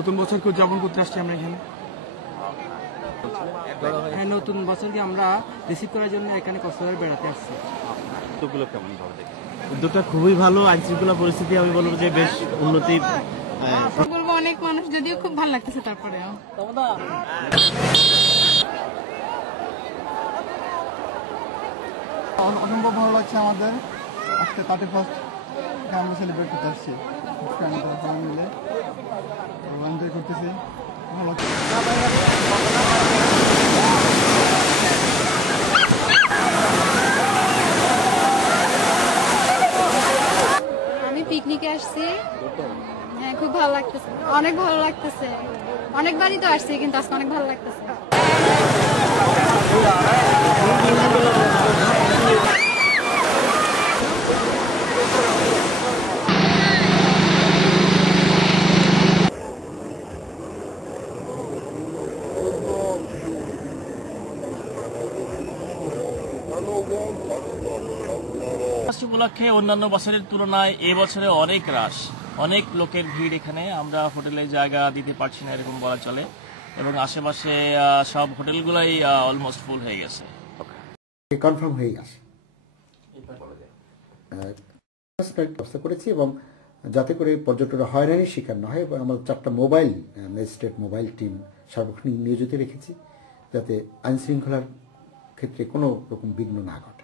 নতুন বছরকে উদযাপন করতে আসছি আমরা এখানে। হ্যাঁ, নতুন বছরকে আমরা রিসিভ করার জন্য এখানে কক্সবাজার বেড়াতে আসছি। উদ্যোগটা খুবই ভালো। আইন শৃঙ্খলা পরিস্থিতি আমি বলবো যে বেশ উন্নতি। বলবো অনেক মানুষ, যদিও খুব ভালো লাগতেছে। তারপরে অসম্ভব ভালো লাগছে আমাদের। আজকে 31st আমরা সেলিব্রেট করতে আসছি সবাই মিলে, এনজয় করতেছি, ভালো লাগছে। আমি পিকনিকে আসছি। হ্যাঁ, খুব ভালো লাগতেছে, অনেক ভালো লাগতেছে। অনেকবারই তো আসছি, কিন্তু আজকে অনেক ভালো লাগতেছে। উপলক্ষে অন্যান্য বছরের তুলনায় এবছরে অনেক রাশ, অনেক লোকের ভিড় এখানে। আমরা হোটেলে জায়গা দিতে পারছি না এরকম বলা চলে, এবং আশেপাশে সব হোটেলগুলোই অলমোস্ট ফুল হয়ে গেছে। কনফার্ম হয়ে গেছে ব্যবস্থা করেছি, এবং যাতে করে পর্যটকরা হয়রানির শিকার না হয়, আমরা 4টা মোবাইল ম্যাজিস্ট্রেট মোবাইল টিম সার্বক্ষণিক নিয়োজিত রেখেছি, যাতে আইন শৃঙ্খলার ক্ষেত্রে কোনো রকম বিঘ্ন না ঘটে।